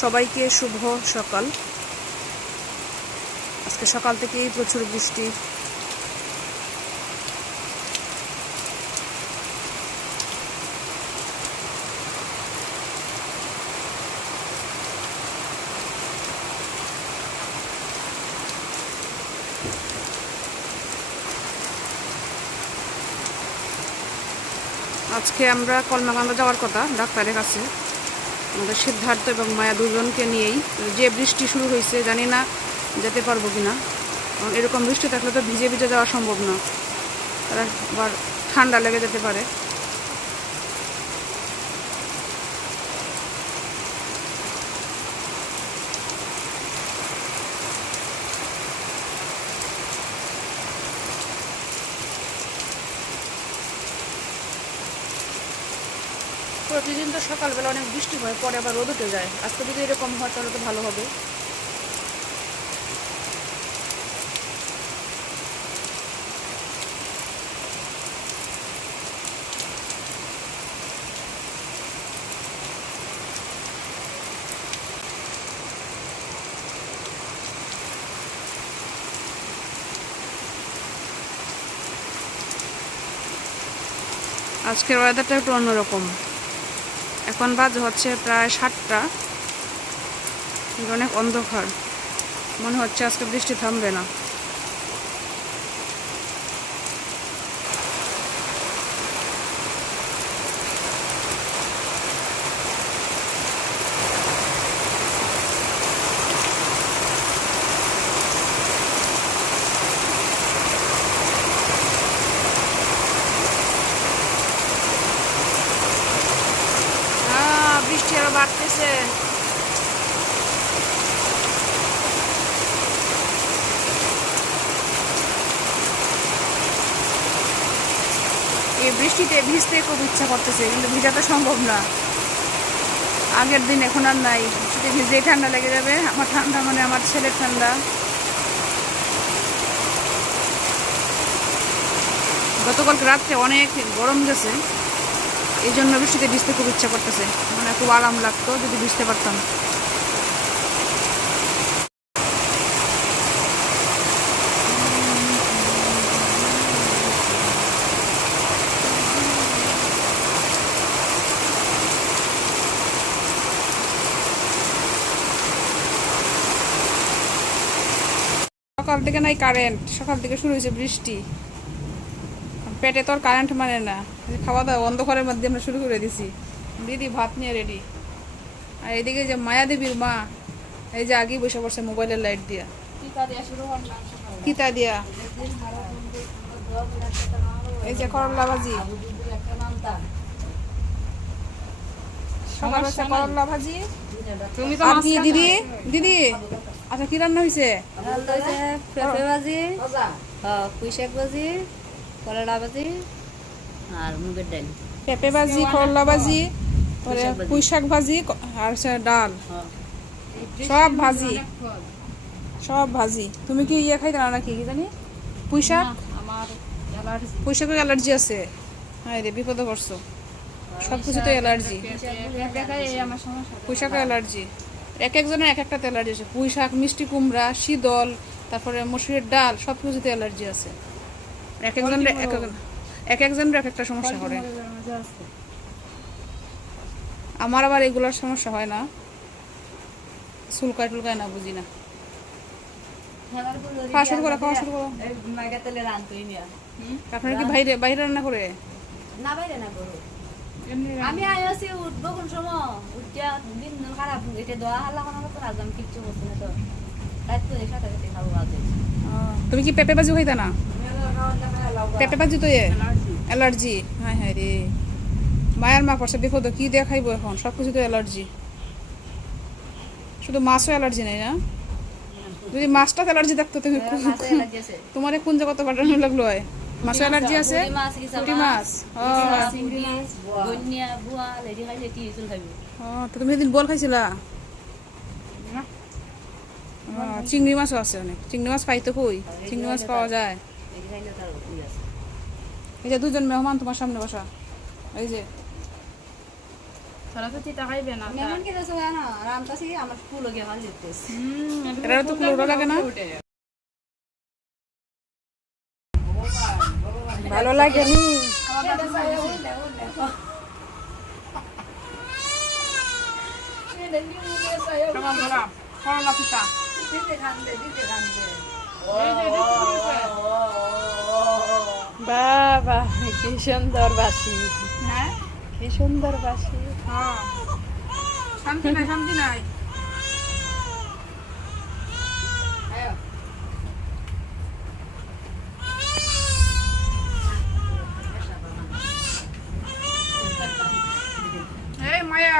সবাইকে শুভ সকাল। আজকে সকাল থেকেই প্রচুর বৃষ্টি। আজকে আমরা কলমাকান্দা যাওয়ার কথা ডাক্তারের কাছে, আমাদের সিদ্ধার্থ এবং মায়া দুজনকে নিয়েই। যে বৃষ্টি শুরু হয়েছে, জানি না যেতে পারবো কিনা, কারণ এরকম বৃষ্টি থাকলে তো ভিজে ভিজে যাওয়া সম্ভব না, তারা আবার ঠান্ডা লেগে যেতে পারে। প্রতিদিন তো সকালবেলা অনেক বৃষ্টি হয়, পরে আবার রোদ উঠে যায়। আজকে যদি এরকম হয় তাহলে তো ভালো হবে। আজকের ওয়েদারটা একটু অন্যরকম। এখন বাজে হচ্ছে প্রায় 7টা, অনেক অন্ধকার, মনে হচ্ছে আজকে বৃষ্টি থামবে না। বৃষ্টি আরো বাড়তেছে। এই বৃষ্টিতে ভিজতে খুব ইচ্ছা করতেছে, কিন্তু ভিজা তো সম্ভব না। আগের দিন এখন আর নাই, বৃষ্টিতে ভিজেই ঠান্ডা লেগে যাবে। আমার ঠান্ডা মানে আমার ছেলের ঠান্ডা। গতকালকে রাত্রে অনেক গরম গেছে, এই জন্য বৃষ্টিতে ভিজতে খুব ইচ্ছা করতেছে। মানে খুব আরাম লাগতো যদি ভিজতে পারতাম। সকাল থেকে নাই কারেন্ট, সকাল থেকে শুরু হয়েছে বৃষ্টি। পেটে তো আর কারেন্ট মানে না, খাওয়া দাওয়া অন্ধকারের মধ্যে আমরা শুরু করে দিছি। দিদি ভাত নিয়ে রেডি, আর এদিকে যে মায়া দেবীর মা, এই যে আগেই বসে পড়ছে মোবাইলের লাইট দিয়া। কিতা দিয়া? এই যে করলা ভাজি, সকাল হচ্ছে করলা ভাজি। তুমি তো কি দিদি দিদি আচ্ছা, কি রান্না হয়েছে? পেঁপে ভাজি, পুঁই শাক ভাজি, করলা ভাজি আর মুগের ডাল। পেঁপে ভাজি, করলা ভাজি, পুঁই শাক ভাজি আর ডাল, সব ভাজি সব ভাজি। তুমি কি ইয়ে খাইতে না নাকি? কি জানি পুঁই শাক, পুঁই শাকের অ্যালার্জি আছে। হ্যাঁ রে, বিপদে পড়ছো। সব কিছু তো অ্যালার্জি, পুঁই শাকের অ্যালার্জি। এক একজনের এক একটাতে অ্যালার্জি আছে। পুঁই শাক, মিষ্টি কুমড়া, শীতল, তারপরে মসুরের ডাল, সব কিছুতে অ্যালার্জি আছে। এক একজনের এক একজনের এক একটা সমস্যা করে। আমার আবার এগুলোর সমস্যা হয় না, চুলকায় টুলকায় না, বুঝি না। খাওয়া শুরু করো, খাওয়া শুরু করো। আপনারা কি বাইরে বাইরে রান্না করে? না বাইরে না করো। আমি আইছি উঠবো কোন সময়, উঠিয়া দিন খারাপ এটা দোয়া হাল্লা কোনো তো রাজম কিচ্ছু বলছি না তো, তাই তো এই সাথে সাথে খাবো আজ। তুমি কি পেঁপে ভাজি খাইতা না? পেঁপে ভাজি তো অ্যালার্জি। হ্যাঁ হ্যাঁ রে, মায়ের মা পড়ছে বিপদ, কি দিয়ে খাইবো এখন? সব কিছু তো অ্যালার্জি। শুধু মাছও অ্যালার্জি নেই না? যদি মাছটা অ্যালার্জি থাকতো তুমি তোমার কোন জায়গা তো পাঠানো লাগলো? হয় মাছও অ্যালার্জি আছে? পুঁটি মাছ, তো তুমি সেদিন বল খাইছিলা? চিংড়ি মাছও আছে অনেক। চিংড়ি মাছ পাইতো কই? চিংড়ি মাছ পাওয়া যায়? এই যে দুজন মেহমান তোমার সামনে বসা, এই যে তারা তো চিতা খাইবে না মেমন কি দেছো না রামতাছি আমার ফুল গিয়ে ভাল দিতেছে এটা তো কুলোটা লাগে না ভালো লাগে নি করলা পিঠা বাবা কি সুন্দর বাসি হ্যাঁ কি সুন্দর বাসি হ্যাঁ শান্তি নাই শান্তি নাই এই মায়া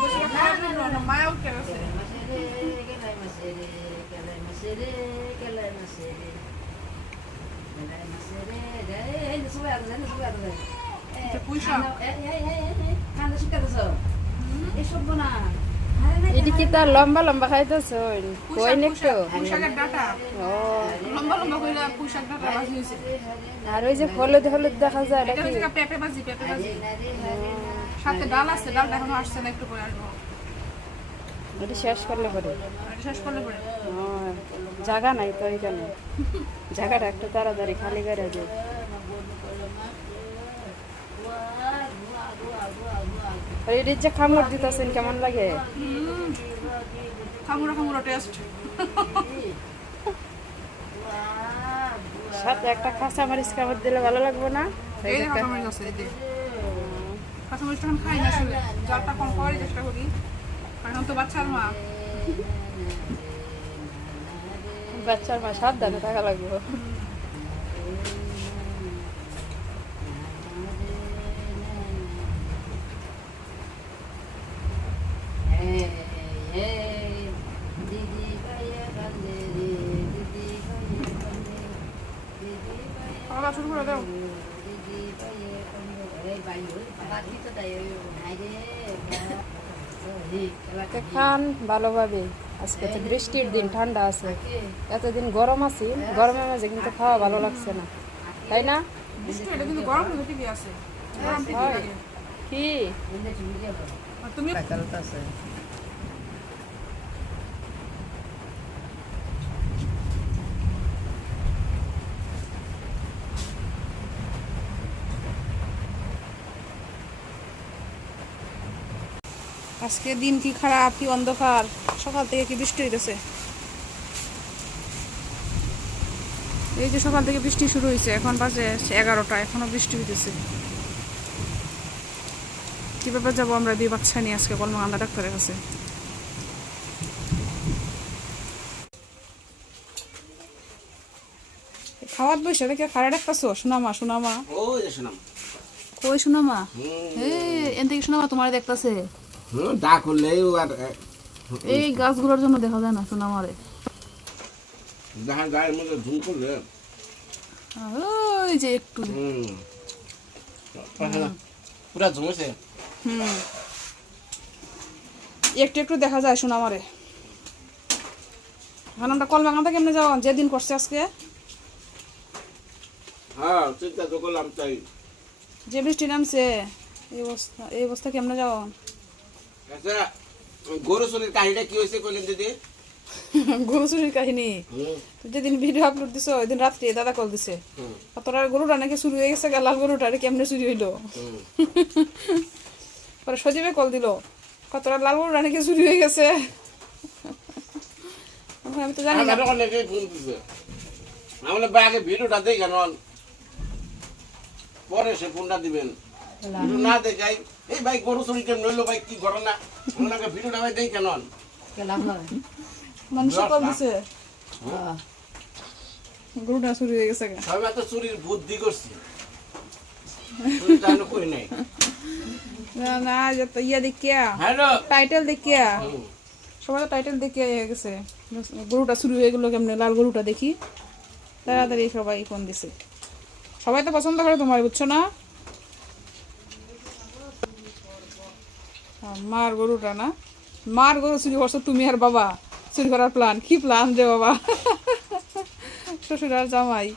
বসে খাওয়া মায়া উঠে গেছে এটি কি তার লম্বা লম্বা খাইতেছ কই নেকটো পুঁইশাকের ডাটা ও লম্বা লম্বা কইরা পুঁইশাক ডাটা ভাজি হইছে আর ওই যে হলুদ হলুদ দেখা যায় এটা এটা কি হচ্ছে পেঁপে ভাজি সাথে ডাল আছে ডালটা এখনো আসছে না একটু পরে আসবো এটি শেষ করলে পরে এটা শেষ করলে পরে ও, জায়গা নাই তো এখানে জায়গাটা একটু তাড়াতাড়ি খালি করে দে আর এটির যে খামড় দিতেছেন কেমন লাগে খামুরা খামুরা টেস্ট সাথে একটা কাঁচা মরিচ কামড় দিলে ভালো লাগবে না এই যে কাঁচামরিচ আছে এই যে কাঁচামরিচটা এখন খাই না আসলে জালটা কম করার চেষ্টা করি এখন তো বাচ্চার মা বাচ্চার মা সাবধানে থাকা লাগবে খাওয়া শুরু করে দাও তো খান ভালোভাবে আজকে তো বৃষ্টির দিন ঠান্ডা আছে এতদিন গরম আছি গরমের মাঝে কিন্তু খাওয়া ভালো লাগছে না তাই না বৃষ্টি এটা কিন্তু গরম কিন্তু টিভি আছে গরম টিভি হয়। লাগে কি আর তুমি আজকে দিন কি খারাপ কি অন্ধকার সকাল থেকে কি বৃষ্টি হইতেছে এই যে সকাল থেকে বৃষ্টি শুরু হয়েছে এখন বাজে 11টা এখনো বৃষ্টি হইতেছে কিভাবে যাবো আমরা দুই বাচ্চা নিয়ে আজকে কলমাকান্দা ডাক্তারের কাছে খাওয়াত বসে দেখে খাড়া ডাকতেছো সোনামা সোনামা ওই যে শোনাম কই সোনামা এন থেকে সোনামা তোমার দেখতেছে ডাক হলেই আর এই গাছগুলোর জন্য দেখা যায় না সোনামারে দেখা গায়ের মধ্যে ধুম করলে ওই যে একটু পুরা ঝুমেছে একটু একটু দেখা যায় সোনামারে এখন আমরা কলমাকান্দা কেমনে যাওয়া যেদিন করছে আজকে হ্যাঁ চিন্তা তো করলাম তাই যে বৃষ্টি নামছে এই অবস্থা কেমনে যাওয়া আচ্ছা গরু শরীর কাহিনীটা কি হয়েছে কইলেন দিদি গরু চুরির কাহিনী তুই যেদিন ভিডিও আপলোড দিছো ওই দিন রাত্রে দাদা কল দিছে তোর গরুটা নাকি চুরি হয়ে গেছে লাল গরুটা কেমনে চুরি হইলো পরে সজীবে কল দিল কতটা লাল গরুটা নাকি চুরি হয়ে গেছে আমি তো জানি না আমার অনেকেই ফোন দিছে আমরা আগে ভিডিওটা দেই কেন পরে সে ফোনটা দিবেন ভিডিও না দেখাই এই ভাই গরু চুরি কেমন হইলো ভাই কি ঘটনা ওনাকে ভিডিওটা ভাই দেই কেন মানুষ কল দিছে গরুটা চুরি হয়ে গেছে সবাই তো চুরির বুদ্ধি করছি চুরিটা করি নাই না না যে তো ইয়া দেখিয়া হ্যালো টাইটেল দেখিয়া সবাই তো টাইটেল দেখে গেছে গরুটা চুরি হয়ে গেলো কেমনে লাল গরুটা দেখি তাড়াতাড়ি সবাই ফোন দিছে সবাই তো পছন্দ করে তোমার বুঝছো না মার গরুটা না মার গরু চুরি করছো তুমি আর বাবা চুরি করার প্ল্যান কি প্ল্যান রে বাবা শ্বশুর আর জামাই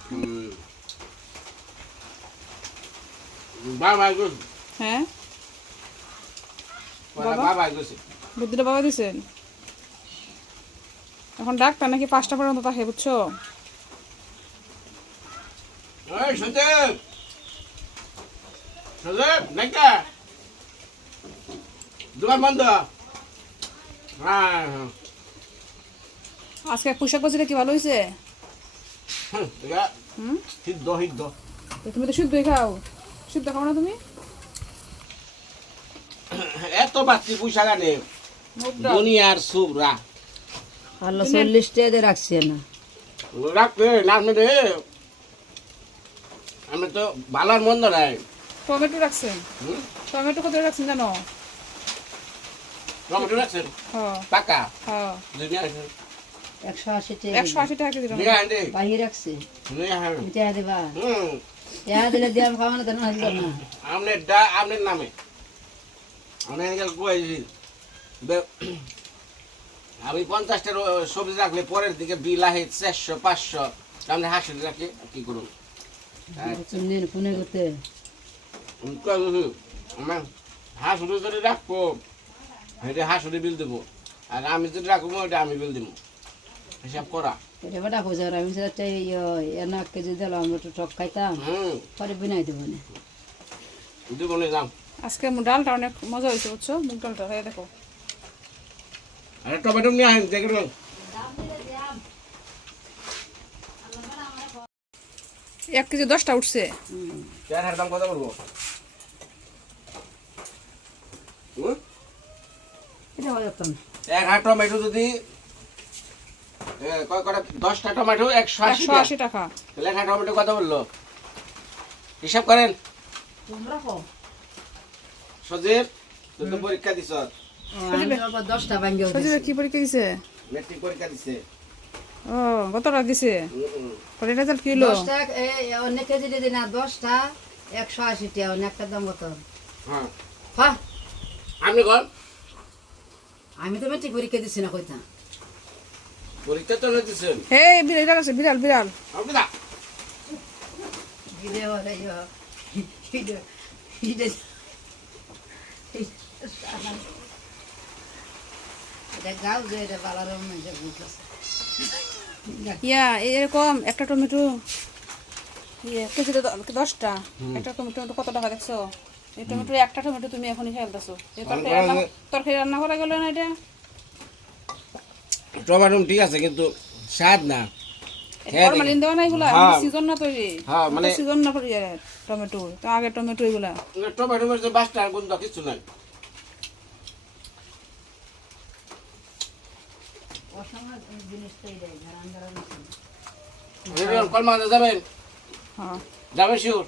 বাবা গেছে হ্যাঁ বাবা গেছে বুদ্ধিটা বাবা দিছেন এখন ডাক্তার নাকি 5টা পর্যন্ত থাকে বুঝছো ওই সজীব সজীব নাকি দোকান বন্ধ হ্যাঁ আজকে পোশাক বাজিটা কি ভালো হয়েছে হুম সিদ্ধ সিদ্ধ তো তুমি তো শুদ্ধই খাও শুদ্ধ খাও না তুমি এত বাচ্চি পয়সা গানে মুগ ডাল দুনিয়ার সুবরা আল্লাহ 40 টাকা দিয়ে রাখছে না রাখবে নামে রে আমি তো ভালোর মন্দ নাই টমেটো রাখছেন টমেটো কত রাখছেন জানো টমেটো রাখছেন হ্যাঁ পাকা হ্যাঁ দুনিয়ার 180 টাকা 180 টাকা কেজি টমেটো নিয়ে আনতে বাহির রাখছে নিয়ে আন টাকা দেবা হুম টাকা দিলে দিয়ে আমি খাওয়া না তো না না আপনার নামে আমি গেল কইছি আমি 50টার সবজি রাখলে পরের দিকে বিলাহি 400 500 আপনি হাসি রাখি কি করুন তুমি ফোনে করতে আমার হাসুরি যদি রাখবো এটা হাসুরি বিল দেবো আর আমি যদি রাখবো ওইটা আমি বিল দেবো হিসাব করা এটা বেটা খোঁজা আমি সেটা এনা কেজি দিলাম আমরা তো টক খাইতাম পরে বিনাই দেবো না দেবো না যাম আজকে ডালটা অনেক মজা হয়েছে বুঝছো মুগ ডালটা এই দেখো আরে টমেটো নিয়ে আসেন দেখুন 1 কেজি 10টা উঠছে চার হাজার দাম কত করবো এটা হয়ে যেত না 1 টমেটো যদি কয় কটা 10টা টমেটো 180 টাকা তাহলে 1 টমেটো কত বললো হিসাব করেন তোমরা কো সজীব তুই তো পরীক্ষা দিছ 10টা ভাঙ্গে সজিবে কি পরীক্ষা দিছে মেট্রিক পরীক্ষা দিছে ও কতটা দিছে পরে রেজাল্ট কি হলো 10টা অনেক কেজি দিদি না 10টা 180 টাকা অনেকটা দাম কত হ্যাঁ হ্যাঁ আপনি কোন আমি তো মেট্রিক পরীক্ষা দিছি না কইতা পরীক্ষা তো দিছেন হে বিড়াল আছে বিড়াল বিড়াল আপনি দা ভিডিও হলে ভিডিও ভিডিও এটা গাও যে এটা বালার মধ্যে বুঝতেছে ইয়া এরকম একটা টমেটো ইয়ে কেজিতে 10টা একটা টমেটো কত টাকা দেখছো এই টমেটো একটা টমেটো তুমি এখনই খেয়ে ফেলতেছো এই তরকারি রান্না করা গেল না এটা টমেটো ঠিক আছে কিন্তু স্বাদ না ফরমালিন দেওয়া না এগুলা হ্যাঁ। সিজন না তৈরি হ্যাঁ, মানে- সিজন না পড়ে যায় টমেটো তো আগে টমেটো এগুলা টমেটো মধ্যে বাসটা গন্ধ কিছু নাই কলমা যাবেন হ্যাঁ যাবেন শিওর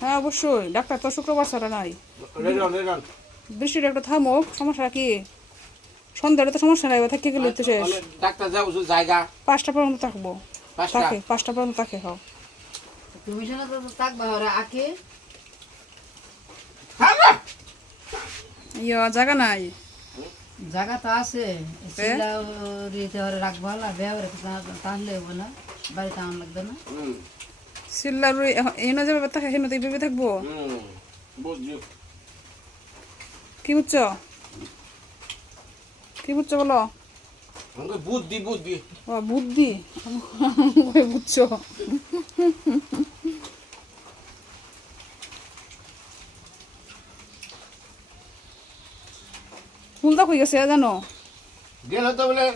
হ্যাঁ অবশ্যই ডাক্তার তো শুক্রবার ছাড়া নাই রেডন বৃষ্টিটা একটা থামুক সমস্যা কি সন্ধ্যাটা তো সমস্যা নাই থেকে গেলে তো শেষ ডাক্তার যাও জায়গা 5টা পর্যন্ত থাকবো 5টা থাকে 5টা পর্যন্ত থাকে খাও তুমি শোনা তো থাকবা ওরা আকে ইয়া জায়গা নাই জায়গা তো আছে সিলা রিতে ওরা রাখবা না বেওরে তাহলে বলা বাড়িতে আম লাগবে না সিল্লার এনে যাবে থাকে হেন তো ভেবে থাকবো বুঝলি কি বুঝছো কি বুঝছো বলো আমাকে বুদ্ধি বুদ্ধি ও বুদ্ধি ওই বুঝছো ফুলটা কই গেছে জানো গেল তো বলে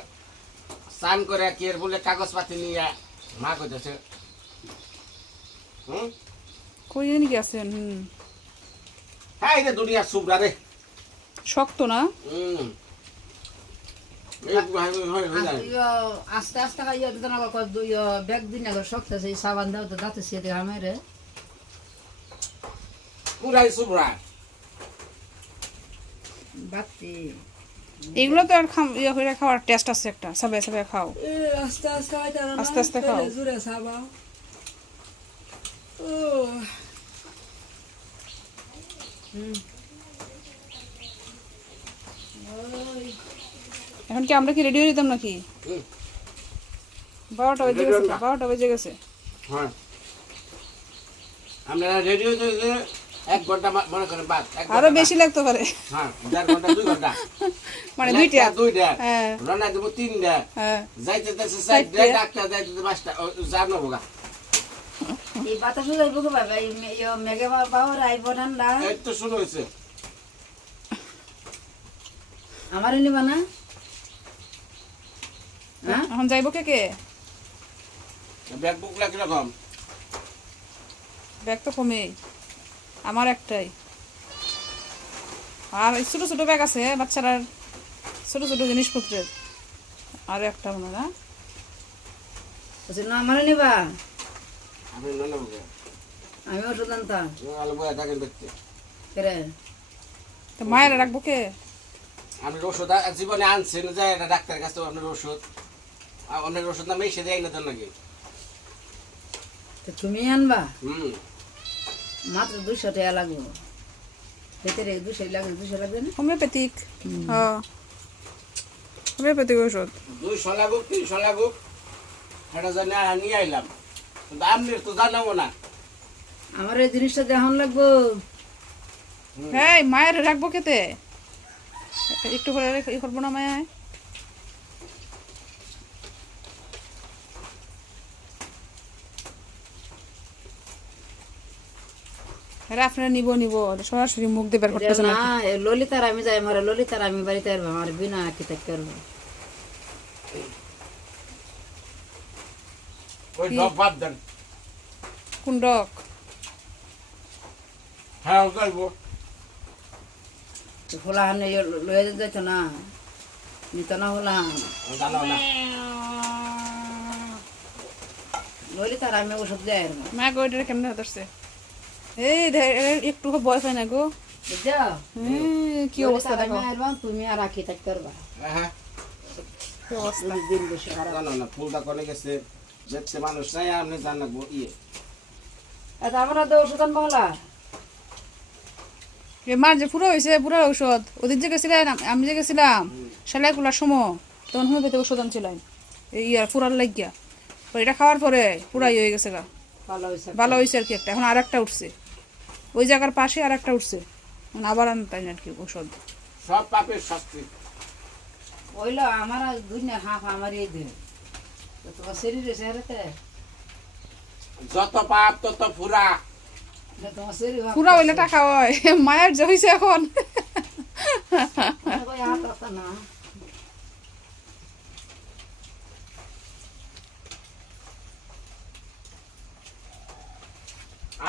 স্নান করে কি এর বলে কাগজ পাতি নিয়ে মা কইতেছে কই জানি কি আছেন হ্যাঁ এটা দুনিয়া সুবরা রে শক্ত না আস্তে আস্তে খাইয়া দিতে না ব্যাগ দিন না শক্ত আছে সাবান দাও তো দাঁতে সে দিয়ে আমার পুরাই সুবরা বাতি এগুলো তো আর ইয়ে করে খাওয়ার টেস্ট আছে একটা সবে সবে খাও আস্তে আস্তে খাইতে আস্তে আস্তে খাও জুড়ে সাবা ও এখন কি আমরা কি রেডি হয়ে যেতাম নাকি 12টা বেজে গেছে 12টা বেজে গেছে হ্যাঁ আমরা রেডি হয়ে 1 ঘন্টা মনে করেন বাদ, 1 আরো ঘন্টা বেশি লাগতে পারে, হ্যাঁ 1.5 ঘন্টা 2 ঘন্টা মানে দুইটা। দুইটা হ্যাঁ রান্না দেবো 3টা হ্যাঁ যাইতে যাইতে 4টা ডাক্তার যাইতে 5টা জানো বোগা এই বাতাসও যাইব গো বাবা, এই মেঘে বাবা আইব ঠান্ডা। এই তো শুরু হয়েছে আমারও নিবা না? হ্যাঁ এখন যাইব কে কে? ব্যাগ বুকলা কিরকম ব্যাগ তো কমেই, আমার একটাই। আর এই ছোট ছোট ব্যাগ আছে বাচ্চারা, ছোট ছোট জিনিসপত্রের, আর একটা মনে হয় না। বলছি না আমারও নিবা? আমি না নেবো আমি ওষুধ আনতাম আলো বয়া থাকেন দেখতে কেরে। তো মায়েরা রাখবো কে? আমি ওষুধ জীবনে আনছি না যায় এটা ডাক্তারের কাছে আপনার ওষুধ অনেক ওষুধ না মেশে দেয় না তো নাকি তো তুমি আনবা? হুম মাত্র 200 টাকা লাগবো, ভিতরে 200 লাগবে, 200 লাগবে না? হোমিওপ্যাথিক, হ্যাঁ হোমিওপ্যাথিক ওষুধ। 200 লাগুক 300 লাগুক সেটা জানি নিয়ে আইলাম, কিন্তু আপনি তো জানাবো না। আমার এই জিনিসটা দেখান লাগবো। হ্যাঁ মায়ের রাখবো কেতে, একটু করে ই করবো না মায়া? আপনারা নিব নিব সরাসরি মুখ দিয়ে বের করতেছে না। না ললিতার আমি যাই, আমার ললিতার আমি বাড়িতে আসবো, আমার বিনা কি থাকতে পারবো। ওই ডব বাদ দেন। কোন ডক? হ্যাঁ যাইবো খোলা হান লয়ে যেত না, নিত না খোলা হান। জানাও না ললিতার আমি ওষুধ দেয় মা গো এটা কেমনে ধরছে? এই একটু ভয় পায় না গো, বুঝছো? কি অবস্থা দেখো, তুমি আর রাখি থাকতে পারবা। হ্যাঁ কি অবস্থা। দিন বেশি খারাপ। জানো না ফুলটা করে গেছে যেতে মানুষ নাই আপনি জানাবো ইয়ে আচ্ছা আমরা তো ওষুধ আনবো হলা। মার যে পুরো হয়েছে পুরো ঔষধ, ওদের যে গেছিলাম আমি যে গেছিলাম সেলাই খোলার সময়, তখন হোমিওপ্যাথি ওষুধ আনছিলাম এই আর পুরার লাগিয়া, এটা খাওয়ার পরে পুরাই হয়ে গেছে গা, ভালো হয়েছে। ভালো হয়েছে আর কি। একটা এখন আর একটা উঠছে, ওই জায়গার পাশে আর একটা উঠছে, এখন আবার আনতাই আর কি ওষুধ। সব পাপের শাস্তি। ওইলো আমার দুনিয়ার হাফ আমার এই দিন তোমার শরীরে চেহারাতে যত পাপ তত ফুরা। তোমার শরীর পুরা হইলে টাকা হয়, মায়ের যে হয়েছে এখন হাত না।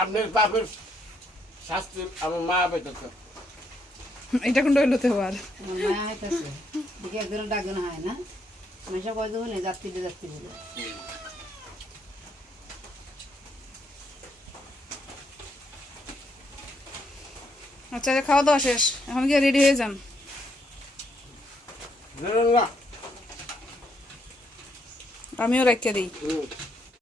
আপনার পাপের শাস্তি আমার মা বেঁচেছে। এটা কোনটা হইলো তো আবার? আমার মায়া হইতেছে দিকে একদিন ডাকবে না হয় না, মাসা কয় দেবো না যাত্রী যাত্রী বলে। আচ্ছা খাওয়া দাওয়া শেষ, এখন গিয়ে রেডি হয়ে যান। না আমিও রাখিয়া দিই।